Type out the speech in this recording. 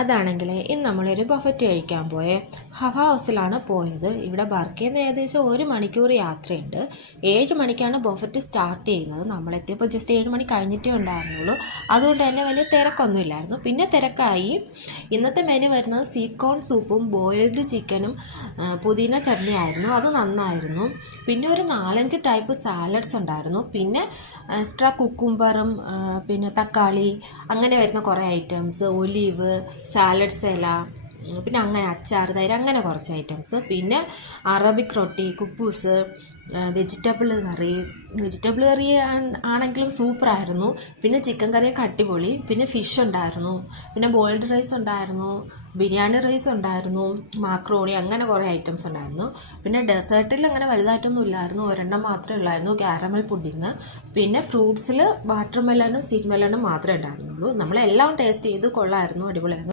അതാണെങ്കിൽ ഇന്ന് നമ്മളൊരു ബഫറ്റ് കഴിക്കാൻ പോയേ. ഹവ ഹൗസിലാണ് പോയത്. ഇവിടെ ബർക്കയിൽ നിന്ന് ഏകദേശം 1 മണിക്കൂർ യാത്രയുണ്ട്. 7 മണിക്കാണ് ബഫറ്റ് സ്റ്റാർട്ട് ചെയ്യുന്നത്. നമ്മളെത്തിയപ്പോൾ ജസ്റ്റ് 7 മണി കഴിഞ്ഞിട്ടേ ഉണ്ടായിരുന്നുള്ളൂ. അതുകൊണ്ട് തന്നെ വലിയ തിരക്കൊന്നും ഇല്ലായിരുന്നു. പിന്നെ തിരക്കായി. ഇന്നത്തെ മെനു വരുന്നത് സീക്കോൺ സൂപ്പും ബോയിൽഡ് ചിക്കനും പുതിന ചട്നി ആയിരുന്നു. അത് നന്നായിരുന്നു. പിന്നെ ഒരു 4-5 ടൈപ്പ് സാലഡ്സ് ഉണ്ടായിരുന്നു. പിന്നെ എക്സ്ട്രാ കുക്കുംബറും പിന്നെ തക്കാളി അങ്ങനെ വരുന്ന കുറേ ഐറ്റംസ്, ഒലീവ്, സാലഡ്സ് ഇല, പിന്നെ അങ്ങനെ അച്ചാർ, തൈര്, അങ്ങനെ കുറച്ച് ഐറ്റംസ്. പിന്നെ അറബിക് റൊട്ടി, കുബൂസ്, വെജിറ്റബിൾ കറി ആണെങ്കിലും സൂപ്പറായിരുന്നു. പിന്നെ ചിക്കൻ കറിയൊക്കെ അടിപൊളി. പിന്നെ ഫിഷ് ഉണ്ടായിരുന്നു. പിന്നെ ബോയിൽഡ് റൈസ് ഉണ്ടായിരുന്നു, ബിരിയാണി റൈസ് ഉണ്ടായിരുന്നു, മാക്രോണി, അങ്ങനെ കുറേ ഐറ്റംസ് ഉണ്ടായിരുന്നു. പിന്നെ ഡെസേർട്ടിൽ അങ്ങനെ വലുതായിട്ടൊന്നും ഇല്ലായിരുന്നു. ഒരെണ്ണം മാത്രമേ ഉള്ളായിരുന്നു, കാരമൽ പുഡിങ്. പിന്നെ ഫ്രൂട്ട്സിൽ വാട്ടർ മെലനും സ്വീറ്റ് മെലനും മാത്രമേ ഉണ്ടായിരുന്നുള്ളൂ. നമ്മളെല്ലാം ടേസ്റ്റ് ചെയ്തു, കൊള്ളായിരുന്നു, അടിപൊളിയായിരുന്നു.